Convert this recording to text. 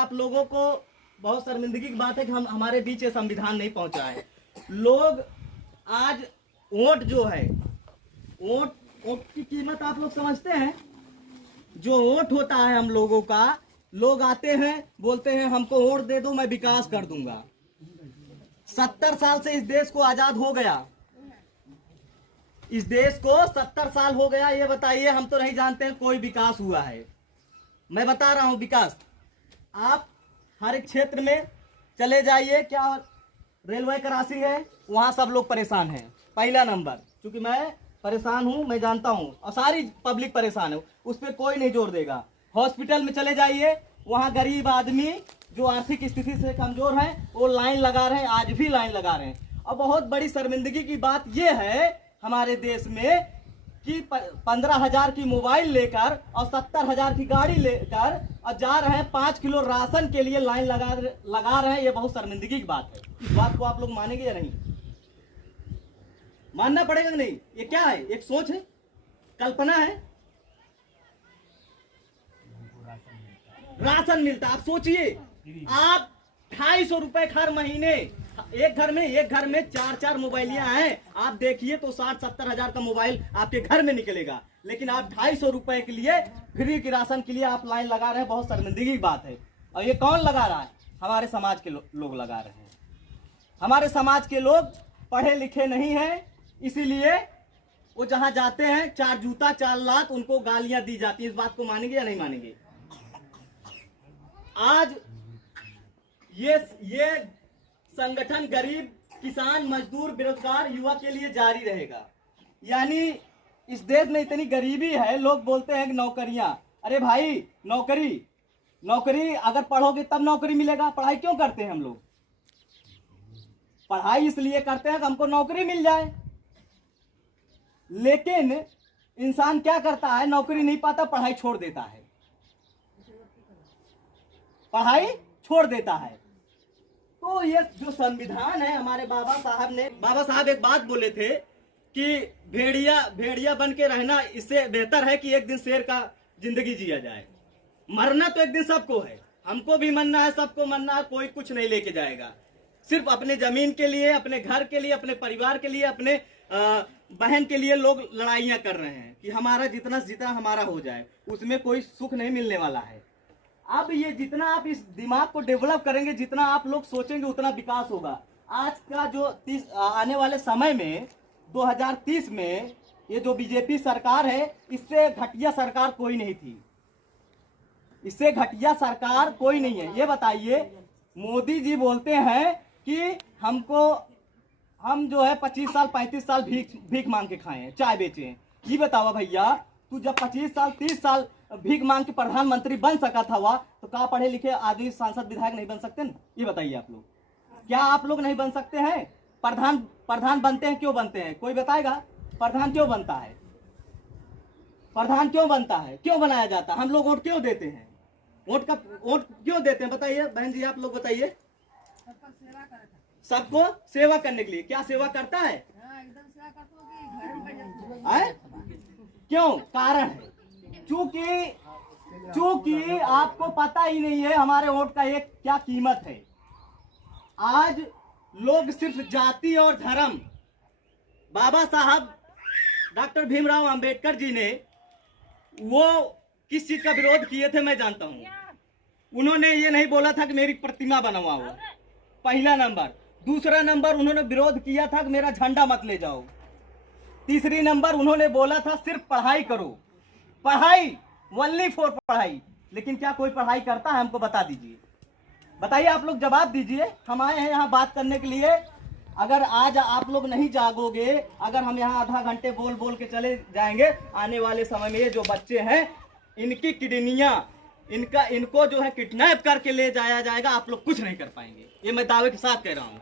आप लोगों को बहुत शर्मिंदगी की बात है कि हमारे बीच ये संविधान नहीं पहुंचा है। लोग आज वोट जो है, वोट की कीमत आप लोग समझते हैं। जो वोट होता है हम लोगों का, लोग आते हैं बोलते हैं हमको वोट दे दो मैं विकास कर दूंगा। 70 साल से इस देश को आजाद हो गया, इस देश को 70 साल हो गया। ये बताइए, हम तो नहीं जानते हैं कोई विकास हुआ है। मैं बता रहा हूं विकास, आप हर एक क्षेत्र में चले जाइए, क्या रेलवे क्रॉसिंग है वहां सब लोग परेशान हैं। पहला नंबर, क्योंकि मैं परेशान हूं, मैं जानता हूं और सारी पब्लिक परेशान है, उस पर कोई नहीं जोर देगा। हॉस्पिटल में चले जाइए, वहां गरीब आदमी जो आर्थिक स्थिति से कमजोर हैं वो लाइन लगा रहे हैं, आज भी लाइन लगा रहे हैं। और बहुत बड़ी शर्मिंदगी की बात यह है हमारे देश में कि 15,000 की मोबाइल लेकर और 70,000 की गाड़ी लेकर और जा रहे हैं 5 किलो राशन के लिए लाइन लगा रहे हैं। ये बहुत शर्मिंदगी की बात है। इस बात को आप लोग मानेंगे या नहीं? मानना पड़ेगा नहीं। ये क्या है? एक सोच है, कल्पना है। राशन मिलता, आप सोचिए, आप 250 रुपए हर महीने, एक घर में 4 मोबाइलियां हैं। आप देखिए तो 60-70 हजार का मोबाइल आपके घर में निकलेगा, लेकिन आप 250 रुपए के लिए फ्री के राशन के लिए आप लाइन लगा रहे हैं। बहुत शर्मिंदगी की बात है। और ये कौन लगा रहा है? हमारे समाज के लोग लगा रहे हैं। हमारे समाज के लोग पढ़े लिखे नहीं हैं, इसीलिए वो जहां जाते हैं 4 जूता 4 लात उनको गालियां दी जाती है। इस बात को मानेंगे या नहीं मानेंगे? आज ये संगठन गरीब, किसान, मजदूर, बेरोजगार युवा के लिए जारी रहेगा। यानी इस देश में इतनी गरीबी है, लोग बोलते हैं कि नौकरियां, अरे भाई नौकरी अगर पढ़ोगे तब नौकरी मिलेगा। पढ़ाई क्यों करते हैं हम लोग? पढ़ाई इसलिए करते हैं कि हमको नौकरी मिल जाए। लेकिन इंसान क्या करता है, नौकरी नहीं पाता, पढ़ाई छोड़ देता है, पढ़ाई छोड़ देता है। तो ये जो संविधान है, हमारे बाबा साहब एक बात बोले थे कि भेड़िया बन के रहना इससे बेहतर है कि एक दिन शेर का जिंदगी जिया जाए। मरना तो एक दिन सबको है, हमको भी मरना है, सबको मरना है, कोई कुछ नहीं लेके जाएगा। सिर्फ अपने जमीन के लिए, अपने घर के लिए, अपने परिवार के लिए, अपने बहन के लिए लोग लड़ाइयां कर रहे हैं कि हमारा जितना से जितना हमारा हो जाए, उसमें कोई सुख नहीं मिलने वाला है। अब ये जितना आप इस दिमाग को डेवलप करेंगे, जितना आप लोग सोचेंगे, उतना विकास होगा। आज का जो आने वाले समय में 2030 में ये जो बीजेपी सरकार है, इससे घटिया सरकार कोई नहीं थी, इससे घटिया सरकार कोई नहीं है। ये बताइए, मोदी जी बोलते हैं कि हम जो है 25 साल 35 साल भीख मांग के खाए हैं, चाय बेचे हैं। ये बताओ भैया, तू जब 25 साल 30 साल भीख मांग के प्रधानमंत्री बन सका था हुआ, तो क्या पढ़े लिखे आदमी सांसद विधायक नहीं बन सकते ना? ये बताइए आप लोग, क्या आप लोग नहीं बन सकते हैं? प्रधान बनते हैं, क्यों बनते हैं? कोई बताएगा? प्रधान क्यों बनता है? प्रधान क्यों बनता है? क्यों बनाया जाता है? हम लोग वोट क्यों देते हैं? वोट क्यों देते हैं? बताइए बहन जी, आप लोग बताइए। सबको सेवा करने के लिए। क्या सेवा करता है? क्यों? कारण है चूंकि आपको पता ही नहीं है हमारे वोट का एक क्या कीमत है। आज लोग सिर्फ जाति और धर्म, बाबा साहब डॉक्टर भीमराव अंबेडकर जी ने वो किस चीज का विरोध किए थे मैं जानता हूं। उन्होंने ये नहीं बोला था कि मेरी प्रतिमा बनवाओ, पहला नंबर। दूसरा नंबर, उन्होंने विरोध किया था कि मेरा झंडा मत ले जाओ। तीसरी नंबर, उन्होंने बोला था सिर्फ पढ़ाई करो, पढ़ाई, ओनली फॉर पढ़ाई। लेकिन क्या कोई पढ़ाई करता है? हमको बता दीजिए, बताइए, आप लोग जवाब दीजिए। हम आए हैं यहाँ बात करने के लिए। अगर आज आप लोग नहीं जागोगे, अगर हम यहाँ आधा घंटे बोल के चले जाएंगे, आने वाले समय में ये जो बच्चे हैं, इनकी किडनियां, इनको जो है किडनैप करके ले जाया जाएगा। आप लोग कुछ नहीं कर पाएंगे, ये मैं दावे के साथ कह रहा हूँ।